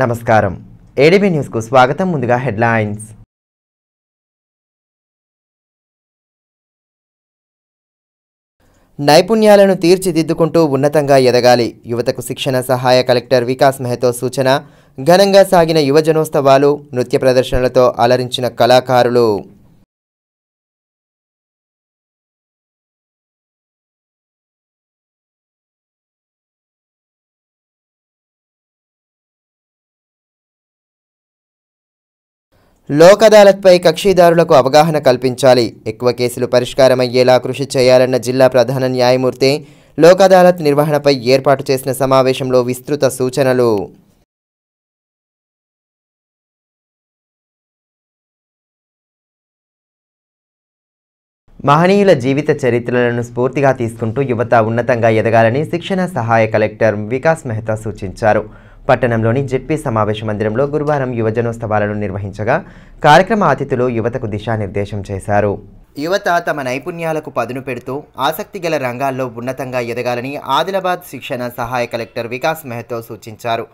నమస్కారం ADB news కు స్వాగతం. ముందుగా హెడ్లైన్స్. నైపుణ్యాలను తీర్చిదిద్దుకుంటూ ఉన్నతంగా ఎదగాలి. యువతకు శిక్షణ సహాయ కలెక్టర్ వికాస్ మెహతో సూచన. ఘనంగా సాగిన యువజనోత్సవాలు, నృత్య ప్రదర్శనలతో అలరించిన కళాకారులు. లోక్ అదాలత్పై కక్షిదారులకు అవగాహన కల్పించాలి. ఎక్కువ కేసులు పరిష్కారమయ్యేలా కృషి చేయాలన్న జిల్లా ప్రధాన న్యాయమూర్తి లోక్ అదాలత్ నిర్వహణపై ఏర్పాటు చేసిన సమావేశంలో విస్తృత సూచనలు. మహనీయుల జీవిత చరిత్రలను స్ఫూర్తిగా తీసుకుంటూ యువత ఉన్నతంగా ఎదగాలని శిక్షణ సహాయ కలెక్టర్ వికాస్ మెహతా సూచించారు. పట్టణంలోని జెడ్పీ సమావేశ మందిరంలో గురువారం యువజనోత్సవాలను నిర్వహించగా కార్యక్రమ అతిథులు యువతకు దిశానిర్దేశం చేశారు. యువత తమ నైపుణ్యాలకు పదును పెడుతూ ఆసక్తి గల రంగాల్లో ఉన్నతంగా ఎదగాలని ఆదిలాబాద్ శిక్షణ సహాయ కలెక్టర్ వికాస్ మెహతో సూచించారు.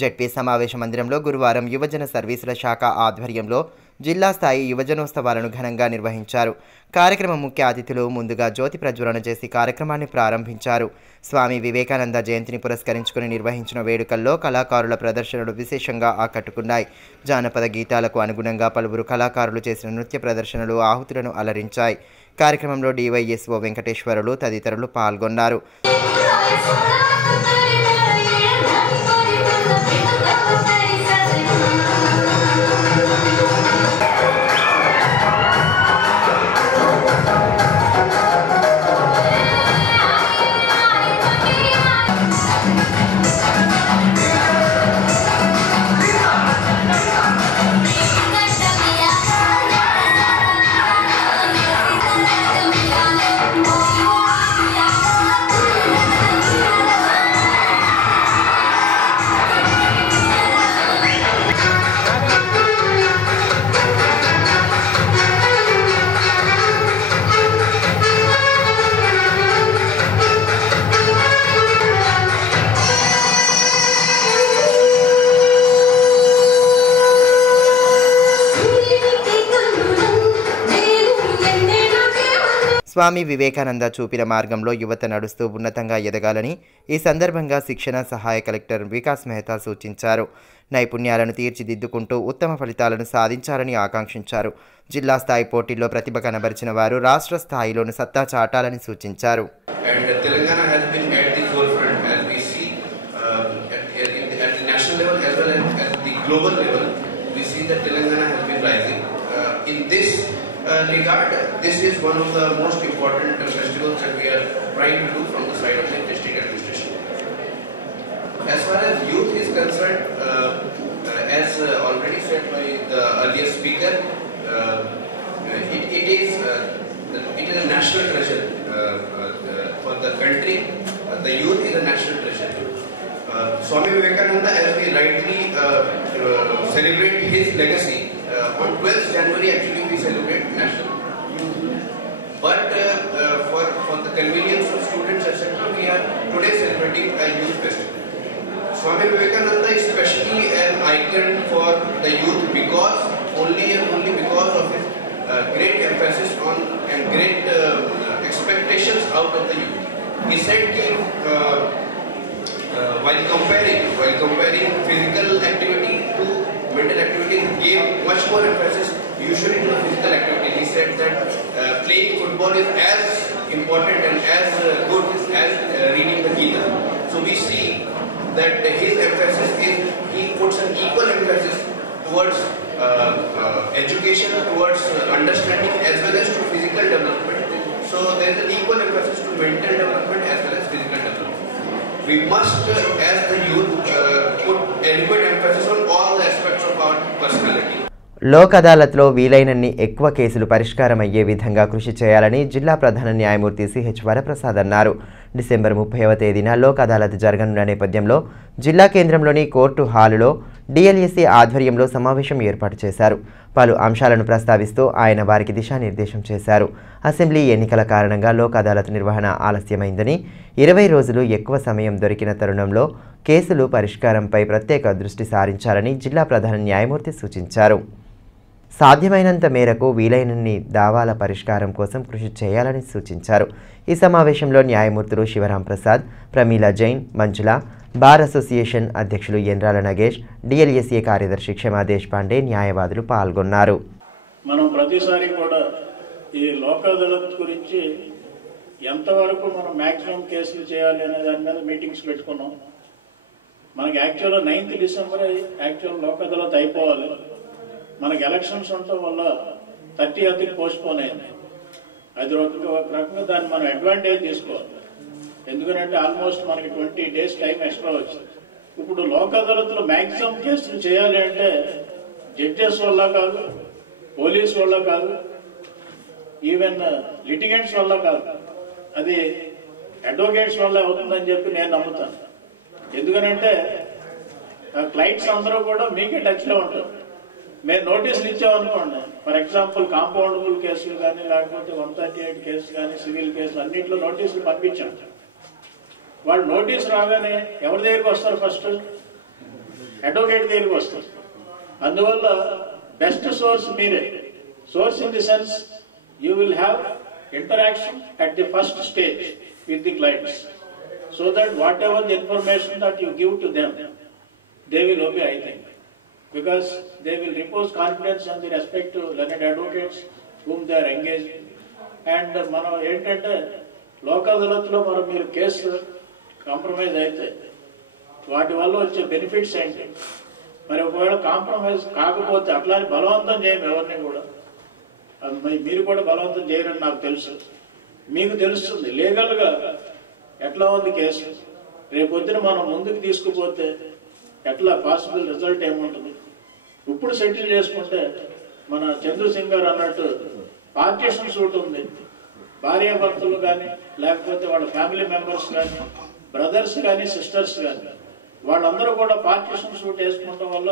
జెడ్పీ సమావేశ మందిరంలో గురువారం యువజన సర్వీసుల శాఖ ఆధ్వర్యంలో జిల్లా స్థాయి యువజనోత్సవాలను ఘనంగా నిర్వహించారు. కార్యక్రమం ముఖ్య అతిథులు ముందుగా జ్యోతి ప్రజ్వలన చేసి కార్యక్రమాన్ని ప్రారంభించారు. స్వామి వివేకానంద జయంతిని పురస్కరించుకుని నిర్వహించిన వేడుకల్లో కళాకారుల ప్రదర్శనలు విశేషంగా ఆకట్టుకున్నాయి. జానపద గీతాలకు అనుగుణంగా పలువురు కళాకారులు చేసిన నృత్య ప్రదర్శనలు ఆహుతులను అలరించాయి. కార్యక్రమంలో డివైఎస్ఓ వెంకటేశ్వరులు తదితరులు పాల్గొన్నారు. స్వామి వివేకానంద చూపిన మార్గంలో యువత నడుస్తూ ఉన్నతంగా ఎదగాలని ఈ సందర్భంగా శిక్షణ సహాయ కలెక్టర్ వికాస్ మెహతా సూచించారు. నైపుణ్యాలను తీర్చిదిద్దుకుంటూ ఉత్తమ ఫలితాలను సాధించాలని ఆకాంక్షించారు. జిల్లా స్థాయి పోటీల్లో ప్రతిభ కనబరిచిన వారు రాష్ట్ర స్థాయిలోనూ సత్తా చాటాలని సూచించారు. Regard, this is one of the most important festivals that we are trying to do from the side of the district administration. As far as youth is concerned, as already said by the earlier speaker, it is a national treasure for the country. The youth is a national treasure. Swami Vivekananda, as we rightly celebrate his legacy, on 12th January actually we celebrate National Youth. But for the convenience of students etc., we are today celebrating a youth festival. Swami Vivekananda is especially an icon for the youth because only because of his great emphasis on and great expectations out of the youth. He said while comparing physical activity to mental activity, he gave much more emphasis usually to the physical activity. He said that playing football is as important and as good as reading the Gita. So we see that his emphasis is, he puts an equal emphasis towards education, towards understanding as well as to physical development. So there is an equal emphasis to mental development as well as physical development. We must, as the youth, put adequate emphasis on all the aspects of our personality. Lok అదాలత్లో వీలైనన్ని ఎక్కువ కేసులు పరిష్కారమయ్యే విధంగా కృషి చేయాలని జిల్లా ప్రధాన న్యాయమూర్తి CH Varaprasad అన్నారు. డిసెంబర్ 30వ తేదీన లోక్ అదాలత్ జరగనున్న నేపథ్యంలో జిల్లా కేంద్రంలోని కోర్టు హాలులో డిఎల్ఎస్సీ ఆధ్వర్యంలో సమావేశం ఏర్పాటు చేశారు. పలు అంశాలను ప్రస్తావిస్తూ ఆయన వారికి దిశానిర్దేశం చేశారు. అసెంబ్లీ ఎన్నికల కారణంగా లోక్ అదాలత్ నిర్వహణ ఆలస్యమైందని 20 రోజులు ఎక్కువ సమయం దొరికిన తరుణంలో కేసులు పరిష్కారంపై ప్రత్యేక దృష్టి సారించాలని జిల్లా ప్రధాన న్యాయమూర్తి సూచించారు. సాధ్యమైనంత మేరకు వీలైనన్ని దావాల పరిష్కారం కోసం కృషి చేయాలని సూచించారు. ఈ సమావేశంలో న్యాయమూర్తులు శివరాం ప్రసాద్, ప్రమీలా జైన్, మంజుల, బార్ అసోసియేషన్ అధ్యక్షులు ఎన్రాల నగేష్, డిఎల్ఎస్ఏ కార్యదర్శి క్షమా దేశపాండే, న్యాయవాదులు పాల్గొన్నారు. మనం ప్రతిసారి కూడా ఈ లోక్ అదాలత్ గురించి ఎంతవరకు మనం మ్యాక్సిమం కేసులు చేయాలి అనే దాని మీద మీటింగ్స్ పెట్టుకున్నాం. మనకి యాక్చువల్గా 9th December actual Lok Adalat అయిపోవాలి. మనకి ఎలక్షన్స్ ఉండటం వల్ల 30th పోస్ట్ పోన్ అయింది. అది ఒక రకంగా దాన్ని మనం అడ్వాంటేజ్ తీసుకోవాలి. ఎందుకంటే ఆల్మోస్ట్ మనకి 20 days టైం ఎక్స్ట్రా వచ్చింది. ఇప్పుడు లోక్ అదాలత్లో మ్యాక్సిమం కేసులు చేయాలి అంటే జడ్జెస్ వల్ల కాదు, పోలీస్ వల్ల కాదు, ఈవెన్ లిటిగెంట్స్ వల్ల కాదు, అది అడ్వకేట్స్ వల్ల అవుతుందని చెప్పి నేను నమ్ముతాను. ఎందుకనంటే క్లయింట్స్ అందరూ కూడా మీకే టచ్లో ఉంటారు. మేము నోటీసులు ఇచ్చామనుకోండి, ఫర్ ఎగ్జాంపుల్ కాంపౌండబుల్ కేసులు కానీ లేకపోతే 138 కేసు కానీ సివిల్ కేసులు అన్నింటిలో నోటీసులు పంపించాం. వాళ్ళు నోటీసు రాగానే ఎవరి దగ్గరికి వస్తారు? ఫస్ట్ అడ్వకేట్ దగ్గరికి వస్తారు. అందువల్ల బెస్ట్ సోర్స్ మీరే. Source in the sense you will have interaction at the first stage with the clients, so that whatever the information that you give to them, they will obey, I think, because they will repose confidence on the respective learned advocates whom they are engaged. And మనం ఏంటంటే లోక్ అదాలత్లో మనం మీరు case compromise అయితే వాటి వల్ల వచ్చే benefits ఏంటి? మరి ఒకవేళ కాంప్రమైజ్ కాకపోతే అట్లా బలవంతం చేయము ఎవరిని కూడా. మీరు కూడా బలవంతం చేయరని నాకు తెలుసు. మీకు తెలుస్తుంది లీగల్గా ఎట్లా ఉంది కేసు. రేపొద్దున మనం ముందుకు తీసుకుపోతే ఎట్లా పాసిబుల్ రిజల్ట్ ఏముంటుంది. ఇప్పుడు సెటిల్ చేసుకుంటే మన చంద్ర సింగ్ గారు అన్నట్టు పార్టీషన్ సూట్ ఉంది. భార్యాభర్తలు కానీ లేకపోతే వాళ్ళ ఫ్యామిలీ మెంబర్స్ కానీ బ్రదర్స్ కానీ సిస్టర్స్ కానీ వాళ్ళందరూ కూడా పార్టీషన్ సూట్ వేసుకుంటాం వల్ల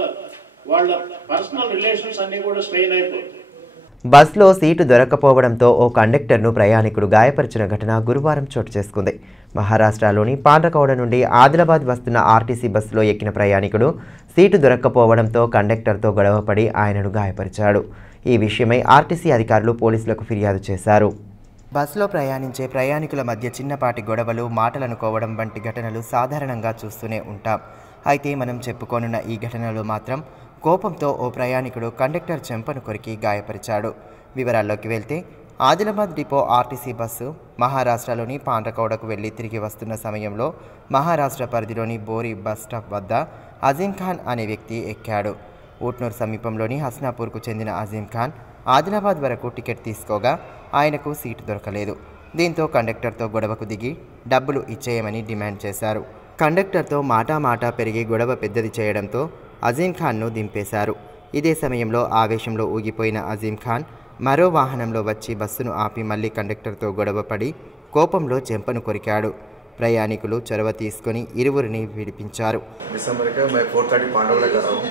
వాళ్ళ పర్సనల్ రిలేషన్స్ అన్ని కూడా స్ట్రెయిన్ అయిపోతాయి. బస్సులో సీటు దొరక్కపోవడంతో ఓ కండక్టర్ను ప్రయాణికుడు గాయపరిచిన ఘటన గురువారం చోటు చేసుకుంది. మహారాష్ట్రలోని పాండ్రకౌడ నుండి ఆదిలాబాద్ వస్తున్న ఆర్టీసీ బస్సులో ఎక్కిన ప్రయాణికుడు సీటు దొరక్కపోవడంతో కండక్టర్తో గొడవపడి ఆయనను గాయపరిచాడు. ఈ విషయమై ఆర్టీసీ అధికారులు పోలీసులకు ఫిర్యాదు చేశారు. బస్సులో ప్రయాణించే ప్రయాణికుల మధ్య చిన్నపాటి గొడవలు, మాటలనుకోవడం వంటి ఘటనలు సాధారణంగా చూస్తూనే ఉంటాం. అయితే మనం చెప్పుకోనున్న ఈ ఘటనలో మాత్రం కోపంతో ఓ ప్రయాణికుడు కండక్టర్ చెంపను కొరికి గాయపరిచాడు. వివరాల్లోకి వెళ్తే ఆదిలాబాద్ డిపో ఆర్టీసీ బస్సు మహారాష్ట్రలోని పాండ్రకౌడకు వెళ్లి తిరిగి వస్తున్న సమయంలో మహారాష్ట్ర పరిధిలోని బోరి బస్ స్టాప్ వద్ద అజీం ఖాన్ అనే వ్యక్తి ఎక్కాడు. ఊట్నూర్ సమీపంలోని హస్నాపూర్కు చెందిన అజీం ఖాన్ ఆదిలాబాద్ వరకు టికెట్ తీసుకోగా ఆయనకు సీటు దొరకలేదు. దీంతో కండక్టర్తో గొడవకు దిగి డబ్బులు ఇచ్చేయమని డిమాండ్ చేశారు. కండక్టర్తో మాటా పెరిగి గొడవ పెద్దది చేయడంతో అజీం ఖాన్ను దింపేశారు. ఇదే సమయంలో ఆవేశంలో ఊగిపోయిన అజీం ఖాన్ మరో వాహనంలో వచ్చి బస్సును ఆపి మళ్లీ కండక్టర్తో గొడవపడి కోపంలో చెంపను కొరికాడు. ప్రయాణికులు చొరవ తీసుకుని ఇరువురిని విడిపించారు. दिसंबर के मैं 4:30 पांडवगढ़ कर रहा हूँ.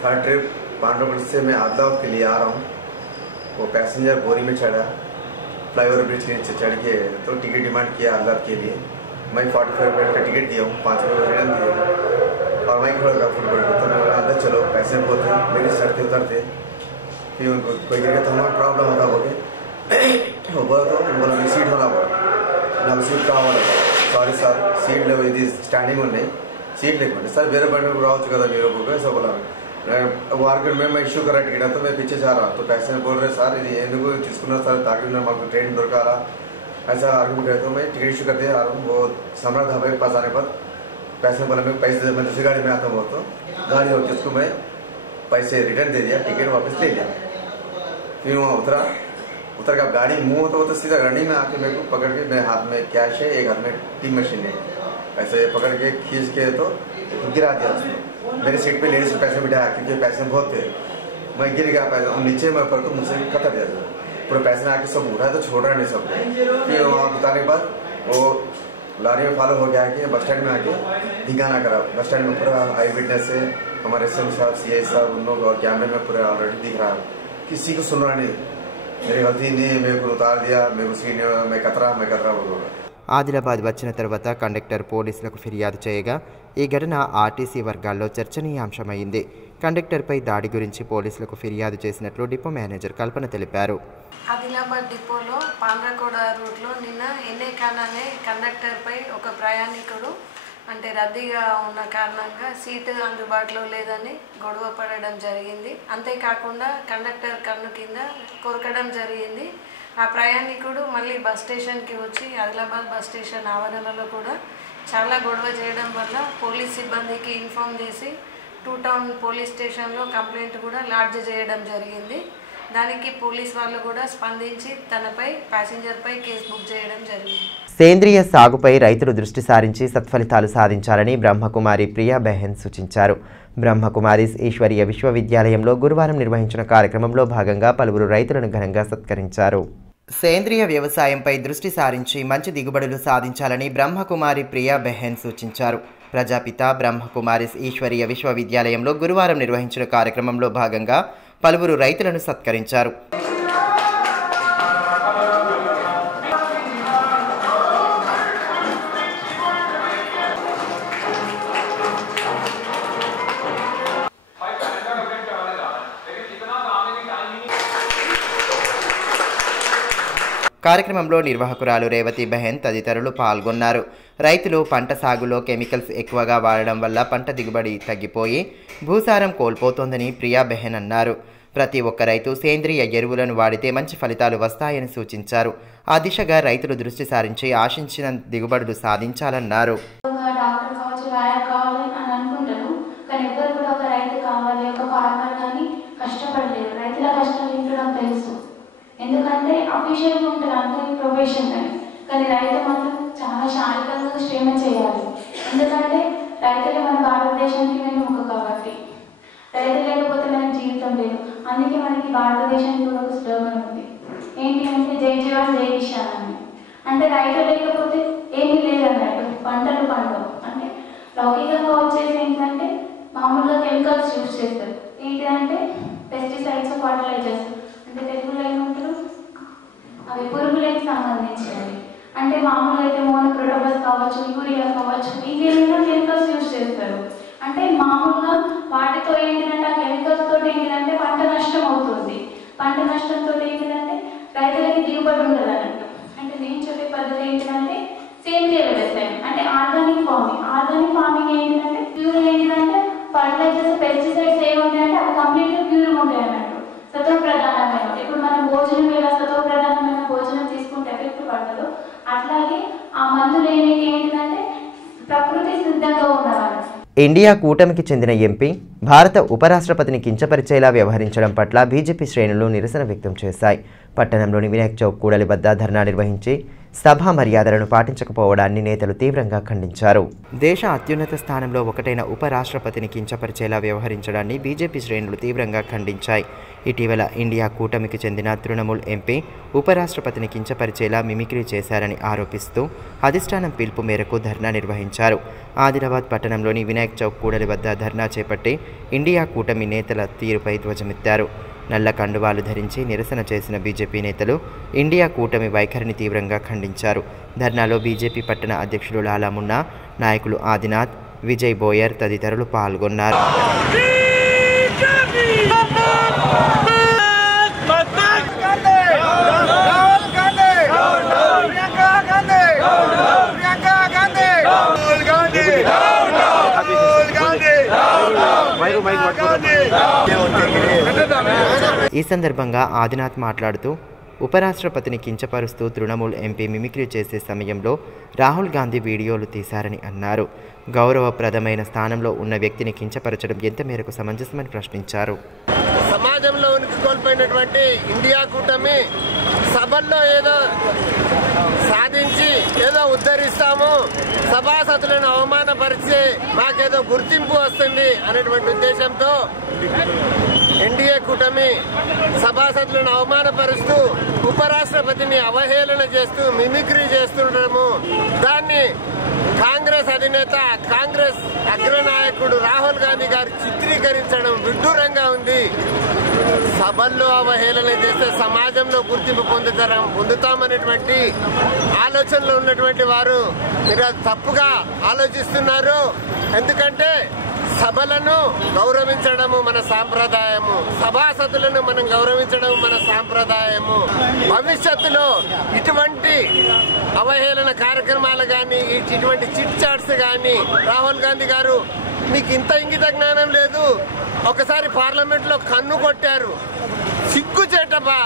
थर्ड ट्रिप पांडवगढ़ से मैं आदिलाबाद के लिए आ रहा हूँ. वो पैसेंजर बोरी में चढ़ा, फ्लाईओवर ब्रिज के नीचे चढ़ के तो टिकट डिमांड किया आदिलाबाद के लिए. मैं 45 रुपये का टिकट दिया हूँ, 5 रुपये रिटर्न दिया और मैं खड़ा था फुटबॉल तो मैं बोला अंदर चलो, पैसे बहुत थे मेरे चढ़ते उतरते. फिर उनको कोई करके तो हमारा प्रॉब्लम होता बोले वो बोला तो बोला सीट होना बोला ना सीट కావాలి. సారీ సార్ సీట్ లేవు, ఇది స్టాండింగ్ ఉన్నాయి, सीट लेकर सर मेरे बंडे को राव चुका था मेरे को ऐसा बोला. वो आर्ग्यूमेंट में मैं इशू करा टिकट तो मैं पीछे जा रहा तो पैसे बोल रहे सर ఇది ఎందుకు తీసుకున్నారు సార్ ताकि మాకు ट्रेन దొరకాలా ऐसा आर्ग्यूमेंट है. तो मैं टिकट इशू कर दिया आ रहा हूँ. वो सम्राट ढाबे के पास आने पर पैसे बोला मैं पैसे मैं दूसरी गाड़ी में आता हूँ तो गाड़ी हो जिसको मैं पैसे रिटर्न दे दिया, टिकट वापस ले लिया. फिर वहाँ उतर का गाड़ी मुँह तो सीधा गाड़ी में आके मेरे को पकड़ के मेरे हाथ में कैश है, एक हाथ में टी मशीन है, ऐसे पकड़ के खींच के तो गिरा दिया. मेरे सीट पे लेडीज पैसे बिठाया क्योंकि पैसे बहुत थे. मैं गिर गया पैसे नीचे मैं पर तो मुझसे कतर दिया पूरे पैसे में आके सब उठाया तो छोड़ रहा नहीं सब. फिर वहाँ बताने के बाद वो लॉरी में फॉलो हो गया कि बस स्टैंड में आके दिखाना करा. बस स्टैंड में पूरा आई विटनेस से हमारे एसएम साहब सीआई साहब उन लोग और कैमरे में पूरा ऑलरेडी दिख रहा. किसी को सुन रहा नहीं, मेरी गलती नहीं, मेरे को उतार दिया, मेरे को सीट मैं कतरा बोल. ఆదిలాబాద్ వచ్చిన తర్వాత కండక్టర్ పోలీసులకు ఫిర్యాదు చేయగా ఈ ఘటన ఆర్టీసీ వర్గాల్లో చర్చనీయాంశమైంది. కండక్టర్పై దాడి గురించి పోలీసులకు ఫిర్యాదు చేసినట్లు డిపో మేనేజర్ కల్పన తెలిపారు. ఆదిలాబాద్ డిపోలో పాండ్రకోడ రూట్లో నిన్న ఎన్నేకాననే కండక్టర్పై ఒక ప్రయాణికుడు రద్దీగా ఉన్న కారణంగా సీటు అందుబాటులో లేదని గొడవ పడడం జరిగింది. అంతేకాకుండా కండక్టర్ కన్ను కింద కొరకడం జరిగింది. ఆ ప్రయాణికుడు మళ్ళీ బస్ స్టేషన్కి వచ్చి ఆదిలాబాద్ బస్ స్టేషన్ ఆవరణలో కూడా చాలా గొడవ చేయడం వల్ల పోలీస్ సిబ్బందికి ఇన్ఫామ్ చేసి 2 టౌన్ పోలీస్ స్టేషన్లో కంప్లైంట్ కూడా లాడ్జ్ చేయడం జరిగింది. దానికి పోలీస్ వాళ్ళు కూడా స్పందించి తనపై ప్యాసింజర్పై కేసు బుక్ చేయడం జరిగింది. సేంద్రియ సాగుపై రైతులు దృష్టి సారించి సత్ఫలితాలు సాధించాలని బ్రహ్మకుమారి ప్రియా బెహెన్ సూచించారు. బ్రహ్మకుమారిస్ ఈశ్వరీయ విశ్వవిద్యాలయంలో గురువారం నిర్వహించిన కార్యక్రమంలో భాగంగా పలువురు రైతులను ఘనంగా సత్కరించారు. సేంద్రియ వ్యవసాయంపై దృష్టి సారించి మంచి దిగుబడులు సాధించాలని బ్రహ్మకుమారి ప్రియా బెహెన్ సూచించారు. ప్రజాపిత బ్రహ్మకుమారిస్ ఈశ్వరీయ విశ్వవిద్యాలయంలో గురువారం నిర్వహించిన కార్యక్రమంలో భాగంగా పలువురు రైతులను సత్కరించారు. కార్యక్రమంలో నిర్వాహకురాలు రేవతి బెహెన్ తదితరులు పాల్గొన్నారు. రైతులు పంట సాగులో కెమికల్స్ ఎక్కువగా వాడడం వల్ల పంట దిగుబడి తగ్గిపోయి భూసారం కోల్పోతోందని ప్రియా బెహెన్ అన్నారు. ప్రతి ఒక్క రైతు సేంద్రియ ఎరువులను వాడితే మంచి ఫలితాలు వస్తాయని సూచించారు. ఆ దిశగా రైతులు దృష్టి సారించి ఆశించిన దిగుబడులు సాధించాలన్నారు. ఎందుకంటే అఫీషియల్గా ఉంటుంది అందరి ప్రొఫెషన్ కానీ రైతు మాత్రం చాలా శారీరకంగా శ్రమ చేయాలి. ఎందుకంటే రైతులే మన భారతదేశానికి వెన్నుముక కాబట్టి రైతు లేకపోతే మనకి జీవితం లేదు. అందుకే మనకి భారతదేశానికి కూడా ఒక స్లోగన్ ఉంది, ఏంటి అంటే జై జవాన్ జై కిసాన్ అని. అంటే రైతు లేకపోతే ఏమీ లేదన్నట్టు, పంటలు పండవు. అంటే లౌకికంగా వచ్చేసి ఏంటంటే మామూలుగా కెమికల్స్ యూజ్ చేస్తారు. ఏంటంటే పెస్టిసైడ్స్, ఫర్టిలైజర్స్, అంటే తెలుగులో ఏమంటారు అవి పురుగులకి సంబంధించినవి. అంటే మామూలుగా అయితే మోనోక్రోటోఫాస్ కావచ్చు, యూరియా కావచ్చు, ఇంకేమైనా కెమికల్స్ యూజ్ చేస్తారు. అంటే మామూలుగా వాటితో ఏంటంటే ఆ కెమికల్స్ తోటి ఏంటంటే పంట నష్టం అవుతుంది. పంట నష్టంతో ఏంటంటే రైతులకి దిగుబడి ఉండదు అన్నట్టు. అంటే నేను చెప్పే పద్ధతి ఏంటంటే సేంద్రియ వ్యవసాయం, అంటే ఆర్గానిక్ ఫార్మింగ్. ఆర్గానిక్ ఫార్మింగ్ ఏంటంటే ప్యూర్ ఏంటంటే ఫర్టిలైజర్స్, పెస్టిసైడ్స్ ఏముంటాయంటే అవి కంప్లీట్గా ప్యూర్గా ఉంటాయి అన్నట్టు, సత్వ ప్రధానమైన. ఇప్పుడు మనం భోజనం ఎలా సత్వ ప్రధానమైన భోజనం తీసుకుంటే ఎఫెక్ట్ పడదు, అట్లాగే ఆ మందులు ఏంటంటే ప్రకృతి సిద్ధంగా ఉండాలి. ఇండియా కూటమికి చెందిన ఎంపీ భారత ఉపరాష్ట్రపతిని కించపరిచేలా వ్యవహరించడం పట్ల బీజేపీ శ్రేణులు నిరసన వ్యక్తం చేశాయి. పట్టణంలోని వినాయక్ చౌక్ కూడలి వద్ద ధర్నా నిర్వహించి సభా మర్యాదలను పాటించకపోవడాన్ని నేతలు తీవ్రంగా ఖండించారు. దేశ అత్యున్నత స్థానంలో ఒకటైన ఉపరాష్ట్రపతిని కించపరిచేలా వ్యవహరించడాన్ని బీజేపీ శ్రేణులు తీవ్రంగా ఖండించాయి. ఇటీవల ఇండియా కూటమికి చెందిన తృణమూల్ ఎంపీ ఉపరాష్ట్రపతిని కించపరిచేలా మిమిక్రీ చేశారని ఆరోపిస్తూ అధిష్టానం పిలుపు మేరకు ధర్నా నిర్వహించారు. ఆదిలాబాద్ పట్టణంలోని వినాయక్ చౌక్ కూడలి వద్ద ధర్నా చేపట్టి ఇండియా కూటమి నేతల తీరుపై ధ్వజమెత్తారు. నల్ల కండువాలు ధరించి నిరసన చేసిన బీజేపీ నేతలు ఇండియా కూటమి వైఖరిని తీవ్రంగా ఖండించారు. ధర్నాలో బీజేపీ పట్టణ అధ్యక్షుడు లాలా మున్నా, నాయకులు ఆదినాథ్, విజయ్ బోయర్ తదితరులు పాల్గొన్నారు. ఈ సందర్భంగా ఆదినాథ్ మాట్లాడుతూ ఉపరాష్ట్రపతిని కించపరుస్తూ తృణమూల్ ఎంపీ మిమిక్రీ చేసే సమయంలో రాహుల్ గాంధీ వీడియోలు తీశారని అన్నారు. గౌరవప్రదమైన స్థానంలో ఉన్న వ్యక్తిని కించపరచడం ఎంత మేరకు సమంజసమని ప్రశ్నించారు. సమాజంలో ఉనికి కోల్పోయినటువంటి ఇండియా కూటమి సభల్లో ఏదో సాధించి ఏదో ఉద్ధరిస్తాము, సభాసదులను అవమానపరిచి మాకేదో గుర్తింపు వస్తుంది అనేటువంటి ఉద్దేశంతో ఎన్డీఏ కూటమి సభాసదులను అవమానపరుస్తూ ఉపరాష్ట్రపతిని అవహేళన చేస్తూ మిమిక్రీ చేస్తుండడము, దాన్ని కాంగ్రెస్ అధినేత, కాంగ్రెస్ అగ్రనాయకుడు రాహుల్ గాంధీ గారు చిత్రీకరించడం విడ్డూరంగా ఉంది. సభల్లో అవహేళన చేస్తే సమాజంలో గుర్తింపు పొందుతామనేటువంటి ఆలోచన ఆలోచనలో ఉన్నటువంటి వారు మీరు తప్పుగా ఆలోచిస్తున్నారు. ఎందుకంటే సభలను గౌరవించడము మన సాంప్రదాయము, సభాసదులను మనం గౌరవించడం మన సాంప్రదాయము. భవిష్యత్తులో ఇటువంటి అవహేళన కార్యక్రమాలు కానీ, ఇటువంటి చిట్ చాట్స్ కానీ, రాహుల్ గాంధీ గారు మీకు ఇంత ఇంగిత జ్ఞానం లేదు. ఒకసారి పార్లమెంట్ లో కన్ను కొట్టారు, సిగ్గుచేటపా.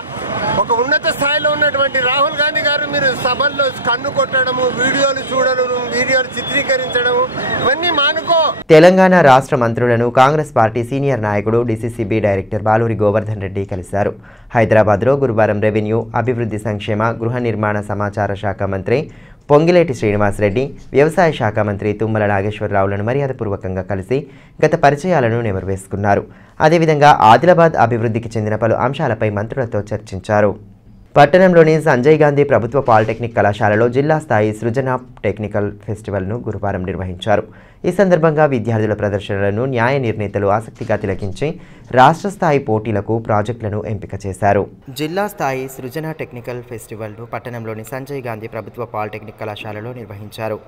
ఒక ఉన్నత స్థాయిలో ఉన్నటువంటి రాహుల్ గాంధీ గారు మీరు సభల్లో కన్ను కొట్టడము, వీడియోలు చూడడం, వీడియోలు చిత్రీకరించడము ఇవన్నీ మానుకో. తెలంగాణ రాష్ట్ర మంత్రులను కాంగ్రెస్ పార్టీ సీనియర్ నాయకుడు డీసీసీబీ డైరెక్టర్ బాలూరి గోవర్ధన్ రెడ్డి కలిశారు. హైదరాబాద్లో గురువారం రెవెన్యూ, అభివృద్ధి సంక్షేమ, గృహ నిర్మాణ సమాచార శాఖ మంత్రి పొంగిలేటి శ్రీనివాసరెడ్డి, వ్యవసాయ శాఖ మంత్రి తుమ్మల నాగేశ్వరరావులను మర్యాదపూర్వకంగా కలిసి గత పరిచయాలను నెమరువేసుకున్నారు. అదేవిధంగా ఆదిలాబాద్ అభివృద్ధికి చెందిన పలు అంశాలపై మంత్రులతో చర్చించారు. పట్టణంలోని సంజయ్ గాంధీ ప్రభుత్వ పాలిటెక్నిక్ కళాశాలలో జిల్లా స్థాయి సృజన టెక్నికల్ ఫెస్టివల్ను గురువారం నిర్వహించారు. ఈ సందర్భంగా విద్యార్థుల ప్రదర్శనలను న్యాయ నిర్ణేతలు ఆసక్తిగా తిలకించి రాష్ట్ర స్థాయి పోటీలకు ప్రాజెక్టులను ఎంపిక చేశారు. జిల్లా స్థాయి సృజన టెక్నికల్ ఫెస్టివల్ను పట్టణంలోని సంజయ్ గాంధీ ప్రభుత్వ పాలిటెక్నిక్ కళాశాలలో నిర్వహించారు.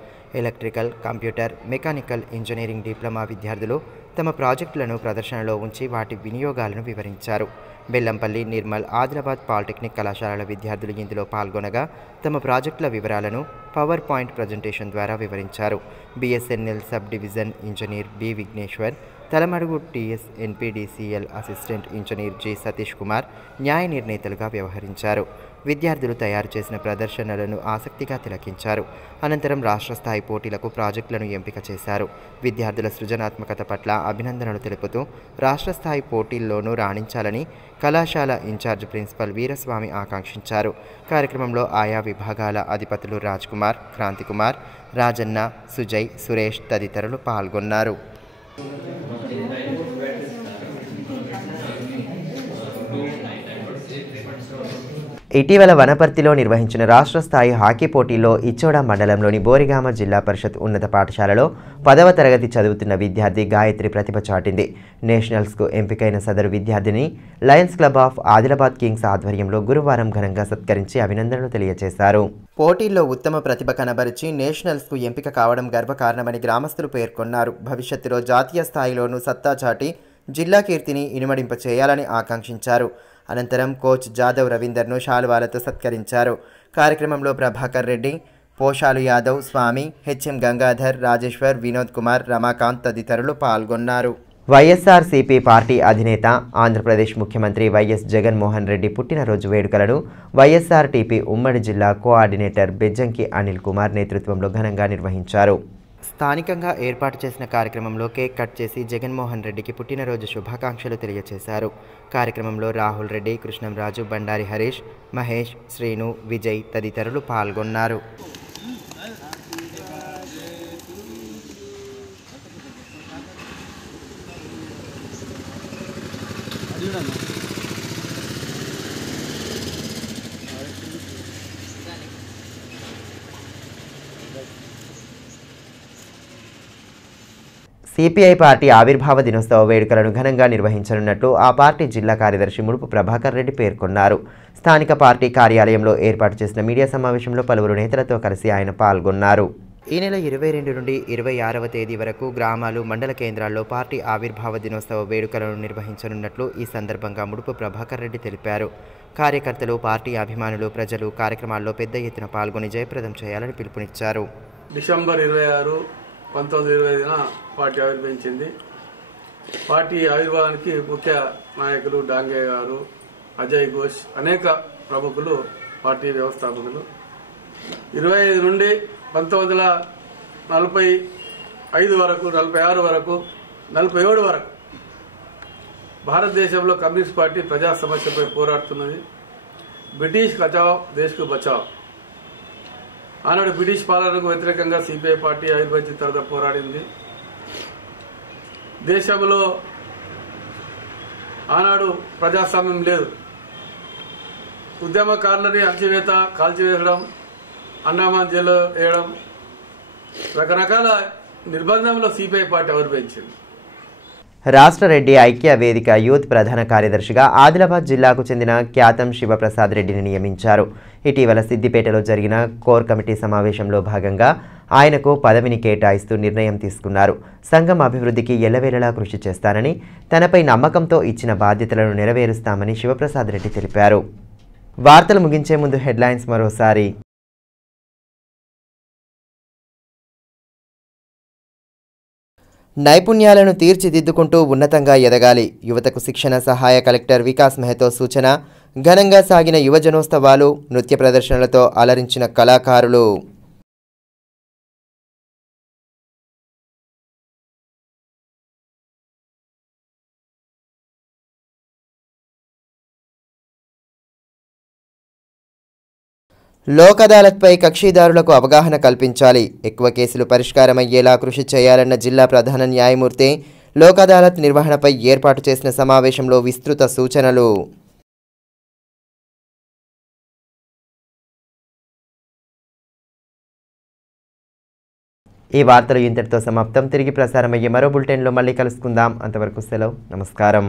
Electrical, computer, mechanical engineering diploma విద్యార్థులు తమ ప్రాజెక్టులను ప్రదర్శనలో ఉంచి వాటి వినియోగాలను వివరించారు. బెల్లంపల్లి, నిర్మల్, ఆదిలాబాద్ పాలిటెక్నిక్ కళాశాలల విద్యార్థులు ఇందులో పాల్గొనగా తమ ప్రాజెక్టుల వివరాలను పవర్ పాయింట్ ప్రజెంటేషన్ ద్వారా వివరించారు. BSNL sub division engineer B Vighneshwar, Talamadugu TS NPDCL assistant engineer G Satish Kumar న్యాయ నిర్ణేతలుగా వ్యవహరించారు. విద్యార్థులు తయారు చేసిన ప్రదర్శనలను ఆసక్తిగా తిలకించారు. అనంతరం రాష్ట్ర స్థాయి పోటీలకు ప్రాజెక్టులను ఎంపిక చేశారు. విద్యార్థుల సృజనాత్మకత పట్ల అభినందనలు తెలుపుతూ రాష్ట్ర స్థాయి పోటీల్లోనూ రాణించాలని కళాశాల ఇన్ఛార్జ్ ప్రిన్సిపల్ వీరస్వామి ఆకాంక్షించారు. కార్యక్రమంలో ఆయా విభాగాల అధిపతులు రాజ్ కుమార్, క్రాంతి కుమార్, రాజన్న, సుజయ్, సురేష్ తదితరులు పాల్గొన్నారు. ఇటీవల వనపర్తిలో నిర్వహించిన రాష్ట్ర స్థాయి హాకీ పోటీల్లో ఇచ్చోడ మండలంలోని బోరిగామ జిల్లా పరిషత్ ఉన్నత పాఠశాలలో 10వ తరగతి చదువుతున్న విద్యార్థి గాయత్రి ప్రతిభ చాటింది. నేషనల్స్కు ఎంపికైన సదరు విద్యార్థిని Lions club of Adilabad Kings ఆధ్వర్యంలో గురువారం ఘనంగా సత్కరించి అభినందనలు తెలియజేశారు. పోటీల్లో ఉత్తమ ప్రతిభ కనబరిచి నేషనల్స్కు ఎంపిక కావడం గర్వకారణమని గ్రామస్తులు పేర్కొన్నారు. భవిష్యత్తులో జాతీయ స్థాయిలోనూ సత్తా చాటి జిల్లా కీర్తిని ఇనుమడింప చేయాలని ఆకాంక్షించారు. అనంతరం కోచ్ జాదవ్ రవీందర్ను శాలువాలతో సత్కరించారు. కార్యక్రమంలో ప్రభాకర్ రెడ్డి, పోషాలు యాదవ్, స్వామి, హెచ్ఎం గంగాధర్, రాజేశ్వర్, వినోద్ కుమార్, రమాకాంత్ తదితరులు పాల్గొన్నారు. వైఎస్ఆర్సీపీ పార్టీ అధినేత ఆంధ్రప్రదేశ్ ముఖ్యమంత్రి వైఎస్ జగన్మోహన్ రెడ్డి పుట్టినరోజు వేడుకలను వైఎస్ఆర్టీపీ ఉమ్మడి జిల్లా కోఆర్డినేటర్ బెజ్జంకి అనిల్ కుమార్ నేతృత్వంలో ఘనంగా నిర్వహించారు. స్థానికంగా ఏర్పాటు చేసిన కార్యక్రమంలో కేక్ కట్ చేసి జగన్మోహన్ రెడ్డికి పుట్టినరోజు శుభాకాంక్షలు తెలియజేశారు. కార్యక్రమంలో రాహుల్ రెడ్డి, కృష్ణంరాజు, బండారి హరీష్, మహేష్, శ్రీను, విజయ్ తదితరులు పాల్గొన్నారు. సిపిఐ పార్టీ ఆవిర్భావ దినోత్సవ వేడుకలను ఘనంగా నిర్వహించనున్నట్లు ఆ పార్టీ జిల్లా కార్యదర్శి ముడుపు ప్రభాకర్ రెడ్డి పేర్కొన్నారు. స్థానిక పార్టీ కార్యాలయంలో ఏర్పాటు చేసిన మీడియా సమావేశంలో పలువురు నేతలతో కలిసి ఆయన పాల్గొన్నారు. ఈ నెల 22 నుండి 26వ తేదీ వరకు గ్రామాలు, మండల కేంద్రాల్లో పార్టీ ఆవిర్భావ దినోత్సవ వేడుకలను నిర్వహించనున్నట్లు ఈ సందర్భంగా ముడుపు ప్రభాకర్ రెడ్డి తెలిపారు. కార్యకర్తలు, పార్టీ అభిమానులు, ప్రజలు కార్యక్రమాల్లో పెద్ద ఎత్తున పాల్గొని జయప్రదం చేయాలని పిలుపునిచ్చారు. డిసెంబర్ 26, 1925న పార్టీ ఆవిర్భవించింది. పార్టీ ఆవిర్భావానికి ముఖ్య నాయకులు డాంగే గారు, అజయ్ ఘోష్, అనేక ప్రముఖులు పార్టీ వ్యవస్థాపకులు. 25 నుండి 1945 వరకు, 46 వరకు, 47 వరకు భారతదేశంలో కమ్యూనిస్ట్ పార్టీ ప్రజా సమస్యపై పోరాడుతున్నది. బ్రిటిష్ బచావ్, దేశ్కు బచావ్. ఆనాడు బ్రిటిష్ పాలనకు వ్యతిరేకంగా సిపిఐ పార్టీ ఆవిర్భవించిన తర్వాత పోరాడింది. దేశంలో ఆనాడు ప్రజాస్వామ్యం లేదు. ఉద్యమకారులని అణచివేత, కాల్చివేయడం, అండమాన్ జైల్లో వేయడం, రకరకాల నిర్బంధంలో సిపిఐ పార్టీ ఆవిర్భవించింది. రాష్ట్ర రెడ్డి ఐక్య వేదిక యూత్ ప్రధాన కార్యదర్శిగా ఆదిలాబాద్ జిల్లాకు చెందిన ఖ్యాతం శివప్రసాద్ రెడ్డిని నియమించారు. ఇటీవల సిద్దిపేటలో జరిగిన కోర్ కమిటీ సమావేశంలో భాగంగా ఆయనకు పదవిని కేటాయిస్తూ నిర్ణయం తీసుకున్నారు. సంఘం అభివృద్ధికి ఎల్లవేళలా కృషి చేస్తానని, తనపై నమ్మకంతో ఇచ్చిన బాధ్యతలను నెరవేరుస్తామని శివప్రసాద్ రెడ్డి తెలిపారు. వార్తలు ముగించే ముందు హెడ్లైన్స్ మరోసారి. నైపుణ్యాలను తీర్చిదిద్దుకుంటూ ఉన్నతంగా ఎదగాలి. యువతకు శిక్షణ సహాయ కలెక్టర్ వికాస్ మెహతో సూచన. ఘనంగా సాగిన యువజనోత్సవాలు, నృత్య ప్రదర్శనలతో అలరించిన కళాకారులు. లోక్ అదాలత్పై కక్షిదారులకు అవగాహన కల్పించాలి. ఎక్కువ కేసులు పరిష్కారమయ్యేలా కృషి చేయాలన్న జిల్లా ప్రధాన న్యాయమూర్తి లోక్ అదాలత్ నిర్వహణపై ఏర్పాటు చేసిన సమావేశంలో విస్తృత సూచనలు. ఈ వార్తలు ఇంతటితో సమాప్తం. తిరిగి ప్రసారమయ్యే మరో బులెటిన్లో మళ్ళీ కలుసుకుందాం. అంతవరకు సెలవు. నమస్కారం.